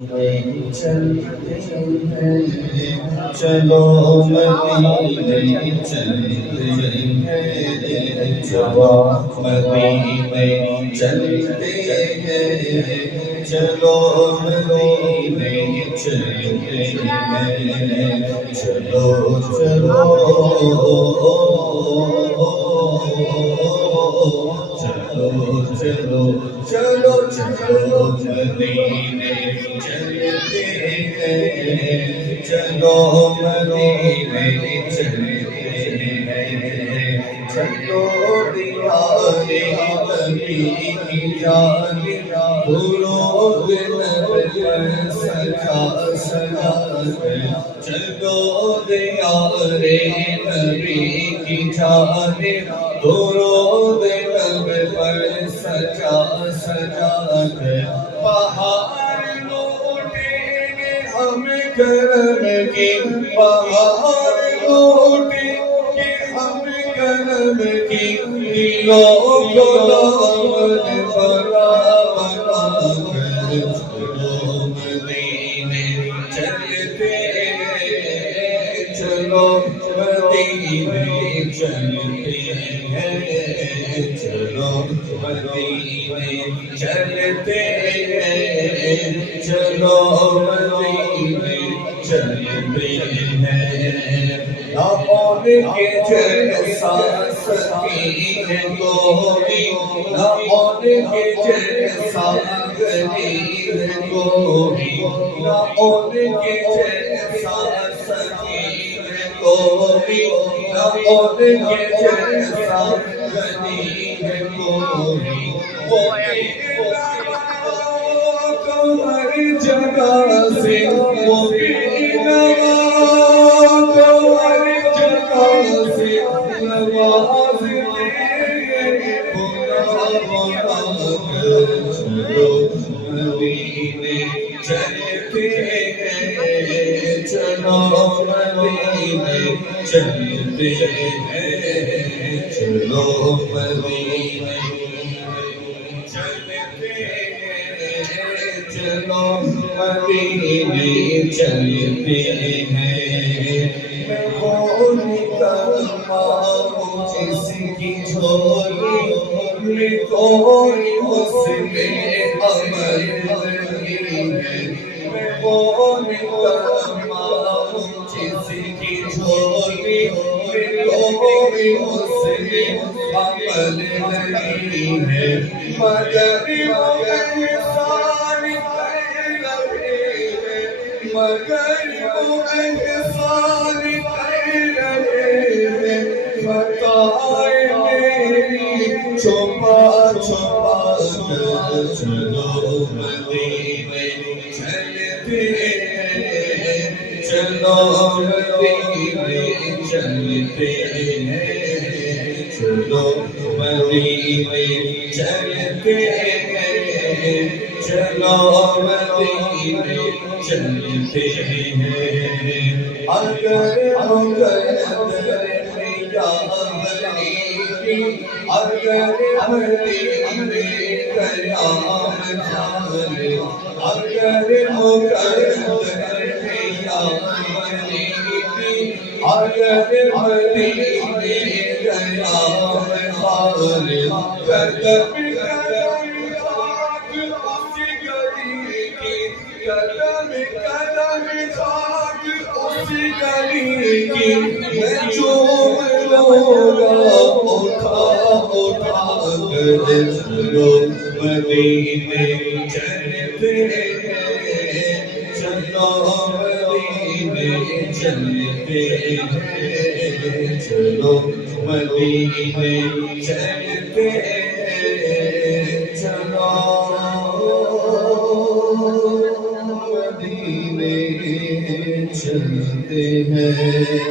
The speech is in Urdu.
چلتے ہیں چلو مدینے چلتے ہیں جواب مدینے چلتے ہیں چلو مدینے چلتے ہیں چلو چلو چلو چلو چلو چلو مدینے چلتے ہیں چلو مدینے چلتے ہیں چلو دیوارے نبی کی جانب بھولو دل پر سجا سجا چلو دیوارے نبی کی جانب بھولو دل پر سجا سجا بہار لوٹیں گے ہم کرم کی بہار لوٹیں گے ہم کرم کی دلوں کو دامن بنا بنا کر چلو مدینے چلتے چلو مدینے چلتے ہیں چلو مدینے چلتے ہیں چلو مدینے چلتے ہیں نہ ان کے جیسا سکین کوئی نہ ان کے جیسا غریب کوئی نہ ان کے جیسا سکین کوئی نہ ان کے جیسا غریب کوئی وہ ہر جگہ سے وہ ہر جگہ سے نوازتے چلو مدینے چلتے ہیں چلو مدینے چلتے ہیں چلو مدینے چلو مدینے چلتے ہیں میں وہ نکلما ہوں جس کی جھولی میں کوئی حسن عمل نہیں ہے میں وہ نکلما ہوں جس کی جھولی میں کوئی حسن عمل نہیں ہے مگر وہ احسان کر رہے ہیں بتائے میری چھپا چھپا کر چلو مدینے چلتے ہیں چلو مدینے چلتے ہیں چلو مدینے چلتے ہیں چلو مدینے چلتے ہیں اگر مقدر یا غریبی اگر مدینے قیام جانے اگر مقدر یا غریبی اگر مدینے قیام جانے قدم قدم قدم خاک اسی گلی کی میں چوم لوں گا اٹھا اٹھا کر چلو مدینے چلتے ہیں چلو مدینے چلتے ہیں چلو مدینے چلتے ہیں چلو مدینے چلتے ہیں